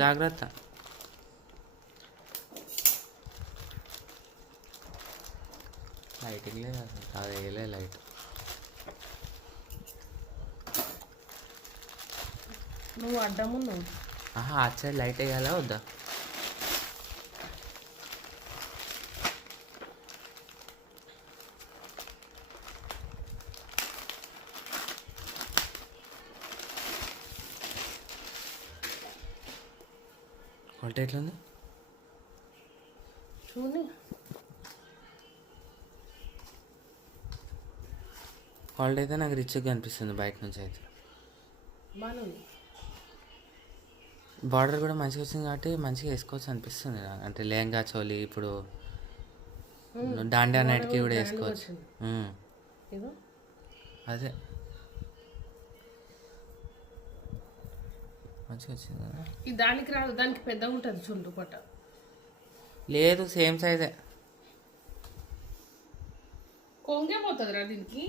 జాగ్రత్త. లైటింగ్ లేదు అది వేయలే లైట్. నువ్వు అడ్డమున్నావు. అటు సైడ్ లైట్ వేయాలా వద్దా? క్వాలిటీ ఎట్లుంది చూడు. క్వాలిటీ అయితే నాకు రిచ్గా అనిపిస్తుంది బయట నుంచి అయితే. బాగుంది. బార్డర్ కూడా మంచిగా వచ్చింది కాబట్టి మంచిగా వేసుకోవచ్చు అనిపిస్తుంది. అంటే లెహంగా చోలి ఇప్పుడు దాండియా నైట్కి కూడా వేసుకోవచ్చు. అదే మంచిగా వచ్చింది కదా. ఈ దానికి రాదు, దానికి పెద్దగా ఉంటుంది చుండు పట్ట. లేదు సేమ్ సైజే. కొంగే పోతుంది రా దీనికి.